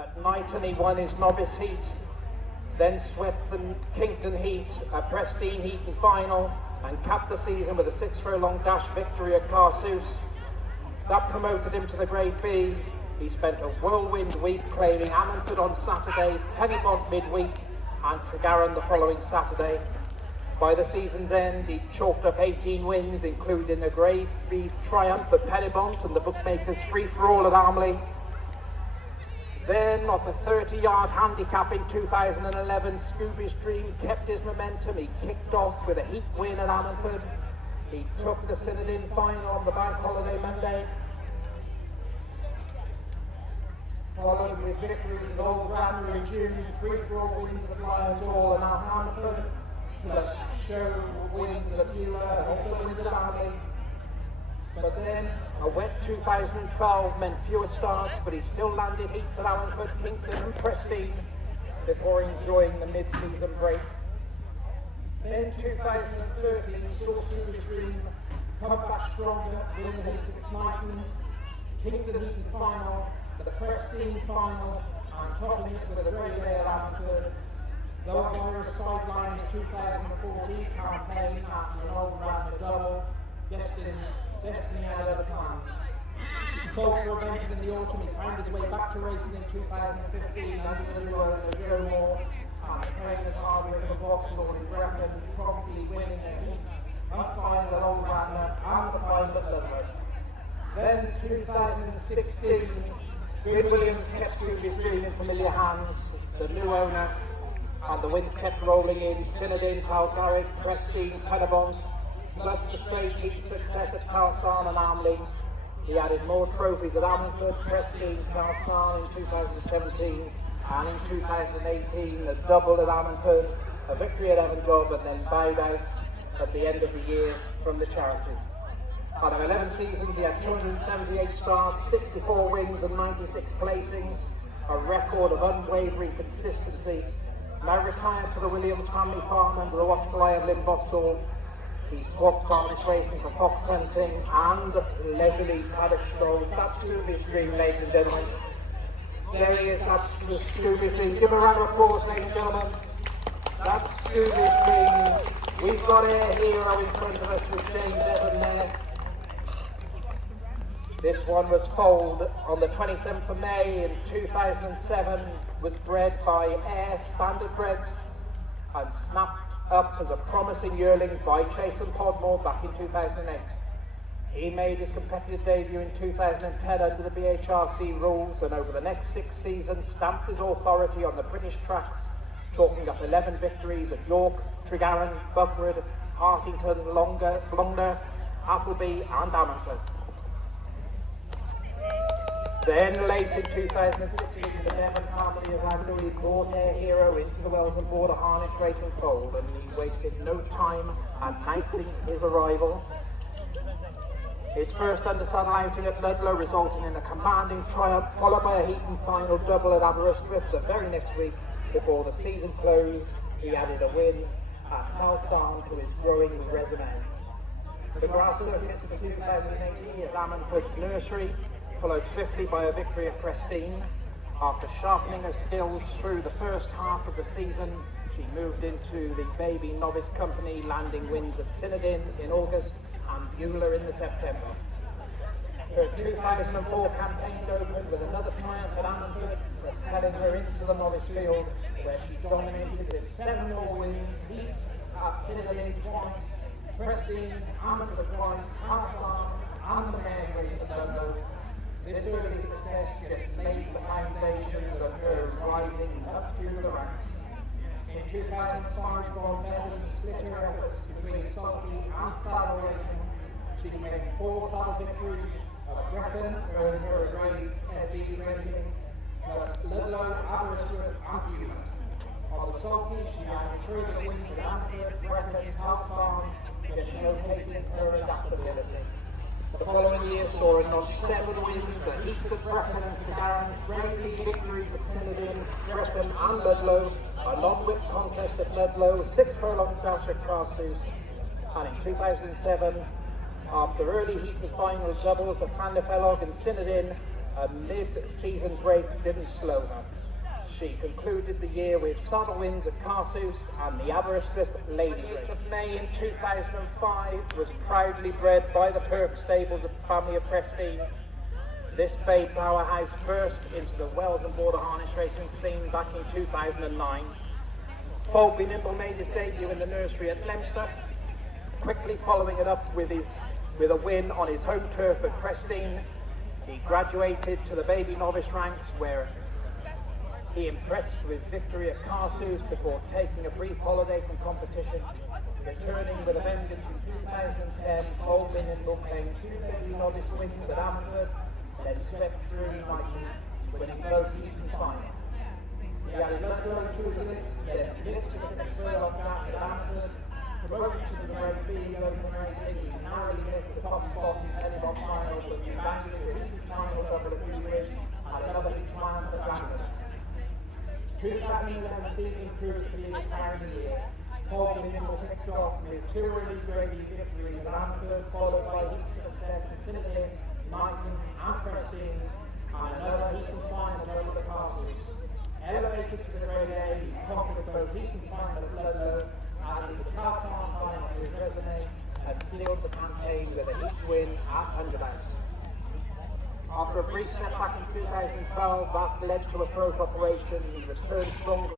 at Knighton he won his novice heat, then swept the Kington heat, a Prestine heat and final, and capped the season with a 6 furlong dash victory at Carsus. That promoted him to the Grade B. He spent a whirlwind week claiming Ammanford on Saturday, Pennybont midweek, and Tregaron the following Saturday. By the season's end, he chalked up 18 wins, including a Grade B triumph at Pennybont and the bookmakers' free-for-all at Armley. Then, off a 30-yard handicap in 2011, Scooby's Dream kept his momentum. He kicked off with a heat win at Ammanford. He took the Synodin final on the bank holiday Monday, followed with victories at Old Grammar in June, free-for-all wins at Lions Hall and Alhanford, plus show wins at Beulah, also wins at Armley. But then a wet 2012 meant fewer starts, but he still landed heats at Allanford, Kington and Prestine before enjoying the mid-season break. Then 2013 saw Scooby's Dream come back stronger, winning the heats at Knighton, Kington heat and final, the Prestine final, and topping it with a Grade A at Allanford. Though Horace sidelined his 2014 campaign after an Old Llandrindod, Destiny had other plans. Folks were evented in the autumn. He found his way back to racing in 2015 under the new owner Joe Moore, and trainers Harvey and Vauxhall in Brecon, promptly winning a heat and final at Old Radnor and the final at Ludlow. Then 2016, Green Williams kept Scooby's Dream in familiar hands. The new owner and the wins kept rolling in. Synodin, Talgarrick, Prestine, Pennybont, plus the straight heat success at Carlston and Armley. He added more trophies at Ammanford, Prestine, Carlston in 2017, and in 2018 a double at Ammanford, a victory at Llandrindod, and then bowed out at the end of the year from the charity. Out of 11 seasons he had 278 starts, 64 wins and 96 placings, a record of unwavering consistency. Now retired to the Williams family farm under the watchful eye of Lynn Vauxhall. He swapped harness racing for fox hunting and leisurely paddock strolls. That's Scooby's Dream, ladies and gentlemen. There he is, that's the Scooby's Dream. Give him a round of applause, ladies and gentlemen. That's Scooby's Dream. We've got a hero in front of us with James Evan there. This one was foaled on the 27th of May in 2007, was bred by Ayr Standard Breds and snapped up as a promising yearling by Chase and Podmore back in 2008. He made his competitive debut in 2010 under the BHRC rules, and over the next 6 seasons stamped his authority on the British tracks, chalking up 11 victories at York, Tregaron, Buckford, Hartington, Longner, Appleby and Ammanford. Then late in 2016, the Devon family of Llandrindod brought their hero into the Wells and Border harness racing fold, and he wasted no time announcing his arrival. His first undersaddle outing at Ludlow resulting in a commanding triumph, followed by a heat and final double at Aberystwyth the very next week. Before the season closed, he added a win at Carlston to his growing resume. The grass circuits for 2018 at Ammanford's nursery, followed swiftly by a victory at Prestine. After sharpening her skills through the first half of the season, she moved into the baby novice company, landing wins at Synodin in August and Beulah in the September. Her 2004 campaign opened with another triumph at Ammanford, propelling her into the novice field, where she dominated with 7 more wins, heats at Synodin twice, Prestine, Ammanford twice, Carlston and the main race at London. This early success just laid the foundations of her rising up through the ranks. In 2005, Ron Bevan split her efforts between sulky and saddle racing. She made 4 saddle victories at Brecon, earned her a Grade B rating, plus Ludlow, Aberystwyth and Beulah. On the sulky, she had further wins at Ammanford, Brecon, Carlston, just showcasing her adaptability. The following year saw her notch 7 wins at East of Brecon and Tregaron, great victories at Synodin, Brecon and Ludlow, a long-whip contest at Ludlow, 6 furlong dash at Carsus, and in 2007, after early heat and final doubles at Llanrindod and Synodin, A mid-season break didn't slow her. She concluded the year with saddle wins at Carsous and the Aberystwyth Lady Race. Of May in 2005 was proudly bred by the Perk stables of the family of Prestine. This bay powerhouse burst into the Wells and Border harness racing scene back in 2009. Oldie Nimble made his debut in the nursery at Leinster, quickly following it up with a win on his home turf at Prestine. He graduated to the baby novice ranks, where he impressed with victory at Carsous before taking a brief holiday from competition. Returning with a vengeance in 2010, Oldie Nimble claimed 2 baby novice wins at Amford, then swept through Nike, winning both Eastern finals. He had another going through his list, then missed the third on that at Amford, promoted to the Grade B Open Racing. He narrowly missed the top spot in the Edinburgh final, but he landed the Eastern final over the few years and another big triumph at London. 2011 season proved to be a crowning year. Oldie Nimble kicked off with 2 early Grade B victories at Amford, followed by heat success in Cinderlane, Knighton and Prestine, and another Eastern final over the Castles. Elevated to the Grade A, he conquered both Eastern final at Ludlow and the Cast Iron final with Resonate, and sealed the campaign with a heat win at Underhouse. After a brief setback in 2012, that led to a throat operation. He returned stronger.